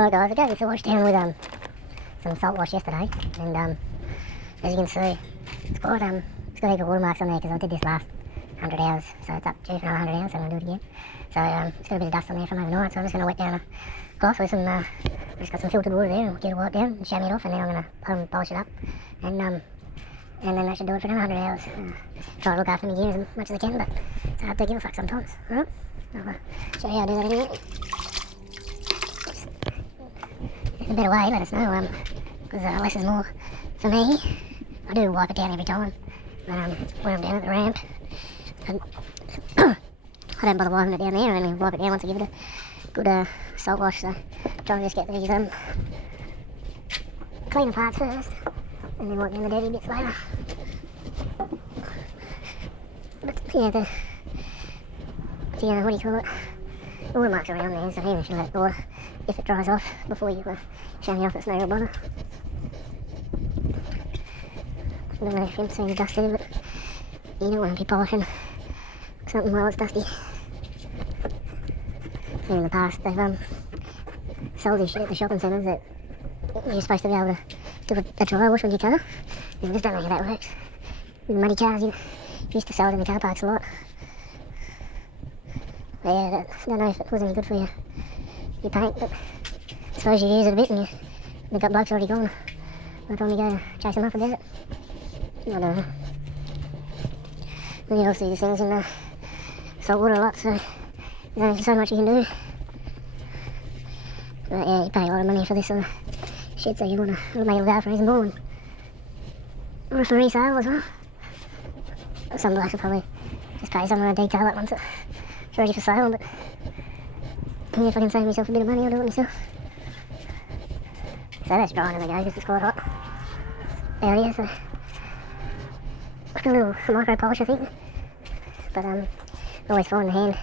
Alright guys, I gave this a wash down with some salt wash yesterday, and as you can see, it's got a heap of watermarks on there because I did this last 100 hours, so it's up due for another 100 hours, so I'm going to do it again. So it's got a bit of dust on there from overnight, so I'm just going to wet down a cloth with some, I've just got some filtered water there, and get it wiped down and shame it off, and then I'm going to polish it up, and then that should do it for another 100 hours. Try to look after my gear as much as I can, but it's hard to give a fuck sometimes. Alright, I'll show you how to do that in a minute. If there's a better way, let us know, because less is more for me. I do wipe it down every time, but when I'm down at the ramp, I don't bother wiping it down there, and then wipe it down once I give it a good salt wash, so try and just get these cleaner parts first, and then wipe down the dirty bits later. But yeah, the what do you call it? The watermarks around there, so even if you let it go, if it dries off before you shame it off, it's no real bother. I don't know if you've seen the dust there, but you don't want to be polishing something while it's dusty. So in the past, they've sold this shit at the shopping centres that you're supposed to be able to do a dry wash with your car. I just don't know how that works. With muddy cars, you used to sell it in the car parks a lot. But yeah, I don't know if it was any good for your paint, but I suppose you use it a bit and you've got blokes already gone by the time you go chase them up about it. I don't know. And you also use things in salt water a lot, so there's only so much you can do. But yeah, you pay a lot of money for this sort of shit, so you want to make it look out for reasonable and or for resale as well. Some blokes will probably just pay someone to detail it once it's ready for sale, but yeah, if I can save myself a bit of money, I'll do it myself. So that's drying as I go because it's quite hot out here, so I've got a little micro polish, I think, but I always find the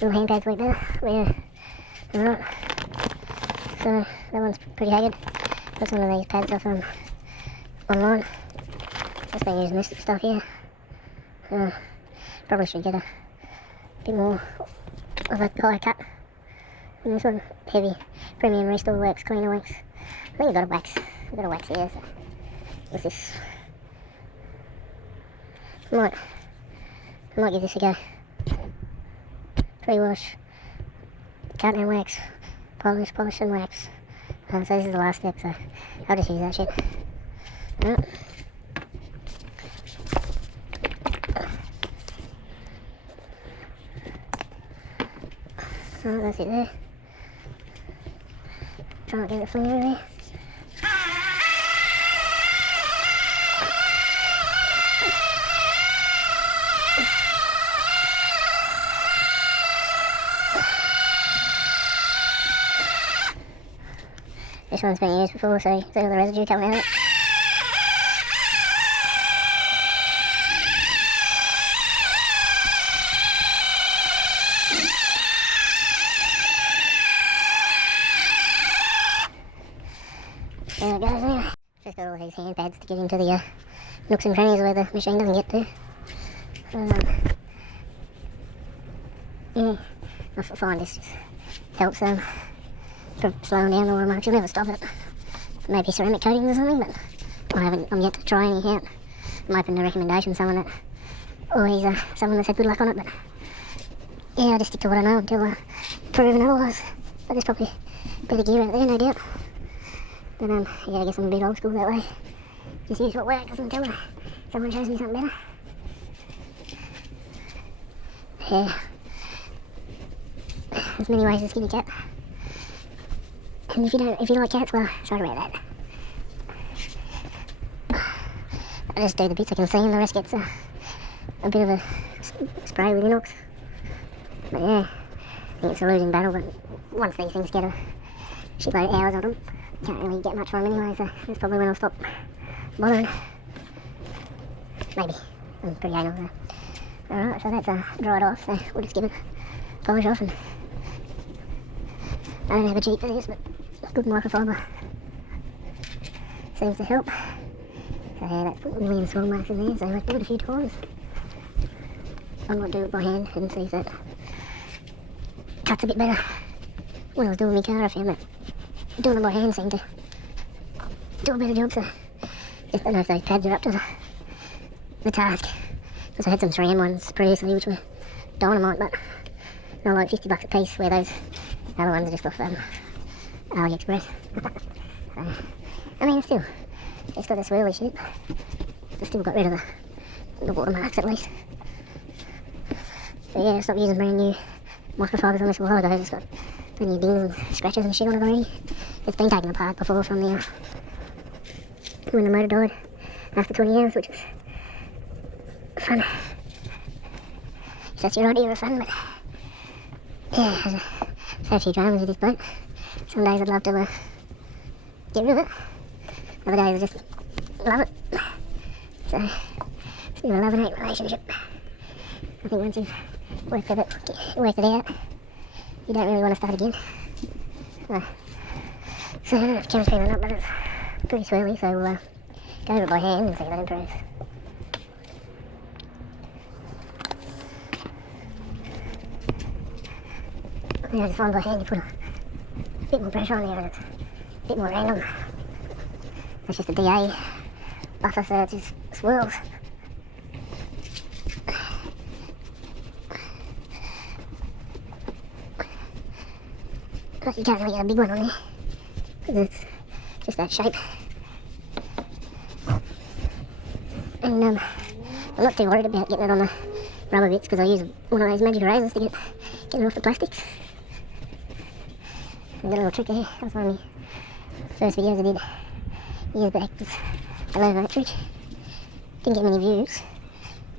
little hand pads work better. But yeah, alright, so that one's pretty haggard. Got some of these pads off online. Just been using this stuff here. Probably should get a bit more of a higher cut. And this one, heavy premium restore wax, cleaner wax. I think I've got a wax here, so with this. I might give this a go. Pre-wash, cut and wax, polish and wax. So this is the last step, so I'll just use that shit. Right. So that's it there. Try not to get it fling everywhere. This one's been used before, so there's all the residue coming out of it. There it goes anyway. Just got all these hand pads to get into the nooks and crannies where the machine doesn't get to. Yeah, I find this just helps slowing down the watermarks. You'll never stop it. Maybe ceramic coatings or something, but I'm yet to try any out. I'm open to recommendation, someone that's had good luck on it, but yeah, I just stick to what I know until proven otherwise. But there's probably better gear out there, no doubt. But yeah, I guess I'm a bit old school that way. Just use what works until someone shows me something better. Yeah. There's many ways to skin a cat. And if you like cats, well, sorry about that. I just do the bits I can see, and the rest gets a bit of a spray with inox. But yeah, I think it's a losing battle, but once these things get a shitload of hours on them, can't really get much from them anyway, so that's probably when I'll stop bothering. Maybe. I'm pretty anal though. Alright, so that's dried off, so we'll just give it a polish off, and I don't have a cheap for this, but good microfiber seems to help. So yeah, that's put a million swirl marks in there, so I've done it a few times. I might do it by hand and see if that cuts a bit better. When I was doing my car, I found that doing them by hand seem to do a better job, so just don't know if those pads are up to the task. Because I had some 3M ones previously which were dynamite, but they're like $50 a piece, where those other ones are just off AliExpress. So, I mean, it's got the swirly shit. I've still got rid of the watermarks at least. So yeah, I stopped using brand new microfibers on this a while ago. It's got plenty of dings and scratches and shit on it already. It's been taken apart before from the when the motor died after 20 years, which was fun. So that's your idea of fun, but yeah, there's a fair few dramas with this boat. Some days I'd love to get rid of it. Other days I just love it. So it's been a love and hate relationship. I think once you've worked it out, you don't really want to start again. So I don't know if Kim's feeling up, but it's pretty swirly, so we'll go over it by hand and see if that improves. Yeah, I just find by hand you put a bit more pressure on there and it's a bit more random. It's just a DA buffer, so it just swirls. But you can't really get a big one on there because it's just that shape. And I'm not too worried about getting it on the rubber bits because I use one of those magic razors to get it off the plastics. I've got a little trick here. That was one of my first videos I did years back. It was a low night trick. Didn't get many views,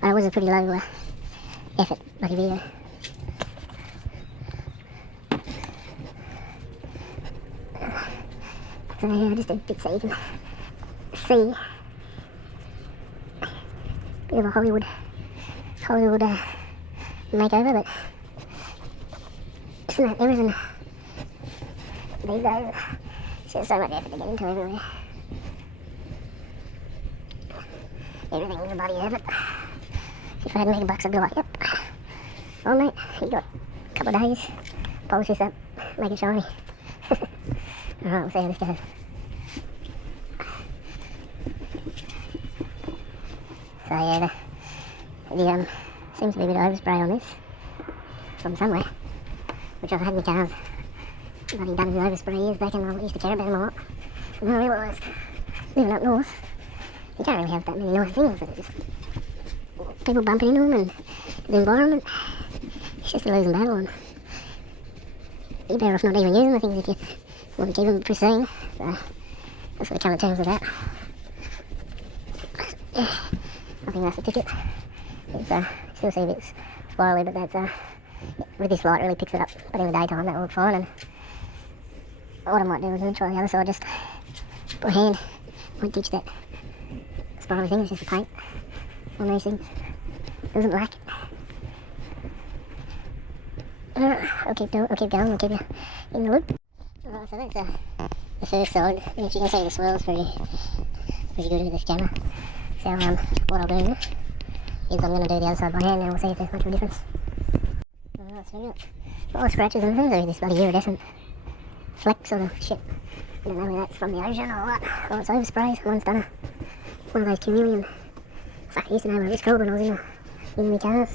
but it was a pretty low effort bloody video. So yeah, just a bit so you can see a bit of a Hollywood makeover, but isn't that everything these days? It's just so much effort to get into everywhere. Everything's a bloody effort. If I had megabucks, I'd be like, yep. Oh mate, you got a couple of days, polish this up, make it shiny. Alright, we'll see how this goes. So yeah, the seems to be a bit of overspray on this from somewhere, which I've had my cars bloody done with overspray years back, and I used to care about them a lot. And then I realised, living up north, you can't really have that many nice things. It's just people bumping into them and the environment. It's just a losing battle, and you're better off not even using the things if you want to keep them pristine. So that's what I come to terms with that. Yeah, I think that's the ticket. It's still see a bit spirally, but that's with this light really picks it up. But in the daytime that will look fine. And what I might do is try the other side, just by hand. Might ditch that spirally thing, it's just the paint on these things. It doesn't lack. I'll keep going, I'll keep you in the loop. Alright, so that's the first side, which you can see the swirls pretty good with this camera. So what I'll do is I'm going to do the other side by hand and we'll see if there's much of a difference. Alright, so we've got a lot of scratches and things, this bloody iridescent fleck sort of shit. I don't know whether that's from the ocean or what. Oh, it's overspray. Someone's done one of those chameleon. Fuck, I used to know what it was called when I was in my cars.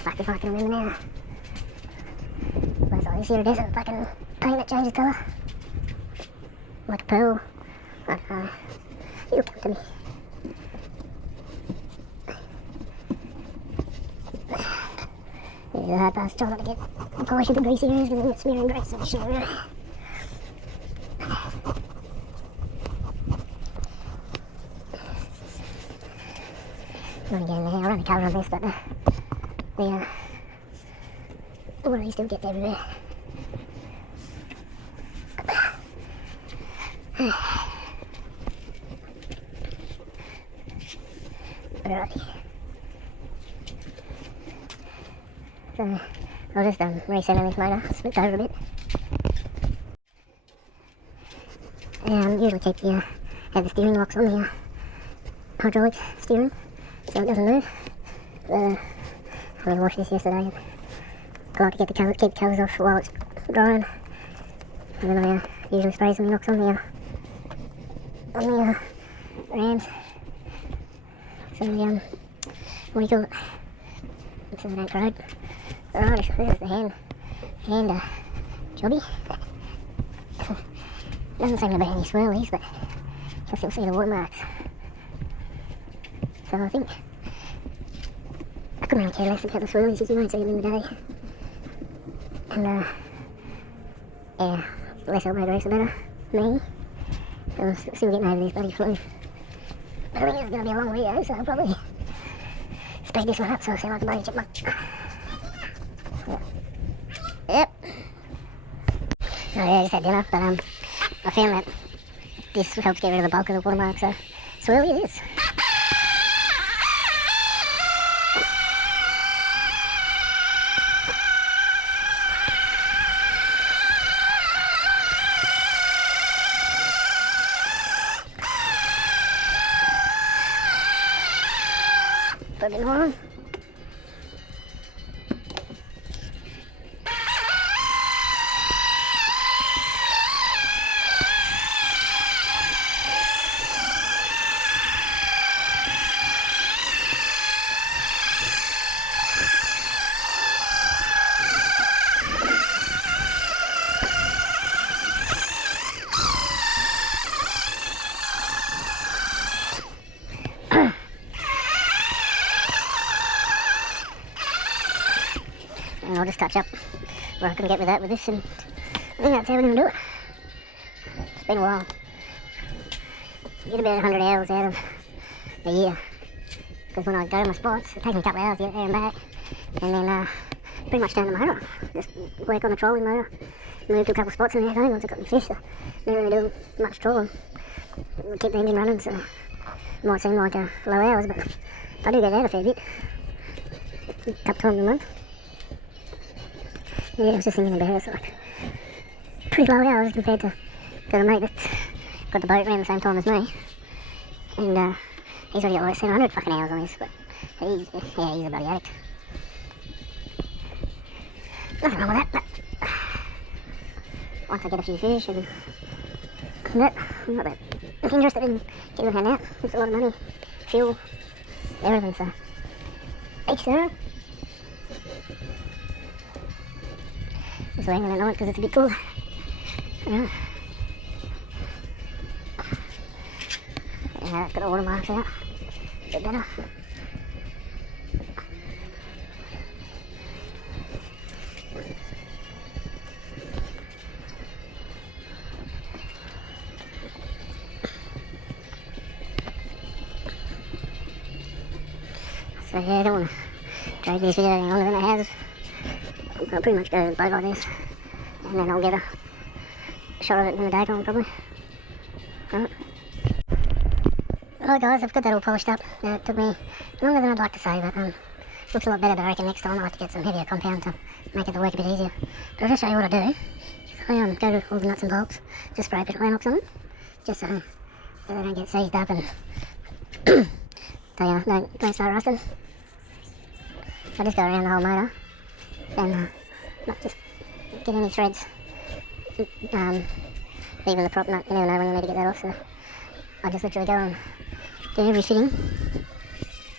Fuck if I can remember now. But it's like this iridescent fucking paint that changes colour. Like a pearl. I don't know. It'll come to me. Yeah, the hard part's trying not to get polish with the greasy areas because it's smearing grease and shit everywhere. Not again there, I'll run the colour on this, but the water still gets everywhere. Right. So I'll just recenter this motor, switch over a bit. Usually keep have the steering locks on the hydraulic steering so it doesn't move. I only washed this yesterday. I like to get keep the covers off while it's drying. And then I usually spray some knocks on the rams. So the, what do you call it? So they don't corrode. Alright, so this is the hand jobby. Doesn't seem to be any swirlies, but you can still see the watermarks. So I think I couldn't really care less about the swirlies because you won't see them in the day. And yeah, less elbow grease the better. Me. I'm still getting over this bloody flu. But I think it's going to be a long video, so I'll probably speed this one up so I sound like a bloody chipmunk. Yep. Oh yeah, I just had dinner, but I found that this helps get rid of the bulk of the watermark, so swirly it is. Put a bit more on. And I'll just touch up where I can get with that with this, and I think that's how we're going to do it. It's been a while. You get about 100 hours out of a year, because when I go to my spots, it takes me a couple of hours to get there and back, and then pretty much turn the motor off. Just work on the trolling motor, move to a couple of spots and then home once I've got my fish, so never really do much trawling. Keep the engine running, so it might seem like low hours, but I do get out a fair bit, a couple times a month. Yeah, I was just thinking about it, it's like pretty low hours compared to got a mate that's got the boat around the same time as me, and he's already got like 700 fucking hours on this, but he's a bloody addict. Nothing wrong with that, but once I get a few fish and that, I'm not that interested in getting the hand out. It's a lot of money, fuel, everything, so each their own. Just laying on at night because it's a bit cool. Yeah, it's got all the marks out. A bit better. So yeah, I don't want to drag this video any longer than it has. I'll pretty much go to the boat like this, and then I'll get a shot of it in the daytime probably. Alright guys, I've got that all polished up. It took me longer than I'd like to say, but looks a lot better, but I reckon next time I'll have to get some heavier compound to make it the work a bit easier. But I'll just show you what I do. I go to all the nuts and bolts, just spray a bit of Lanox on them, just so they don't get seized up and they don't start rusting. I just go around the whole motor and not just get any threads. Even the prop nut, you never know when you need to get that off, so I just literally go and do every fitting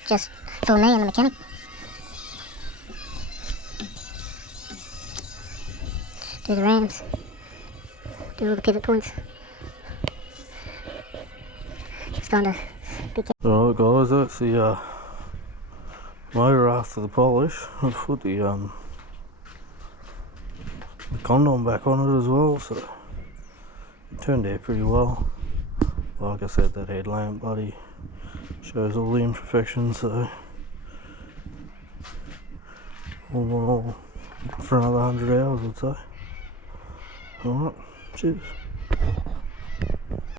just for me and the mechanic. Do the rams, do all the pivot points. Just kind of be careful. Alright guys, that's the motor after the polish. I've put the condom back on it as well, so it turned out pretty well. Like I said, that headlamp bloody shows all the imperfections, so all in all, for another 100 hours I'd say. Alright, cheers.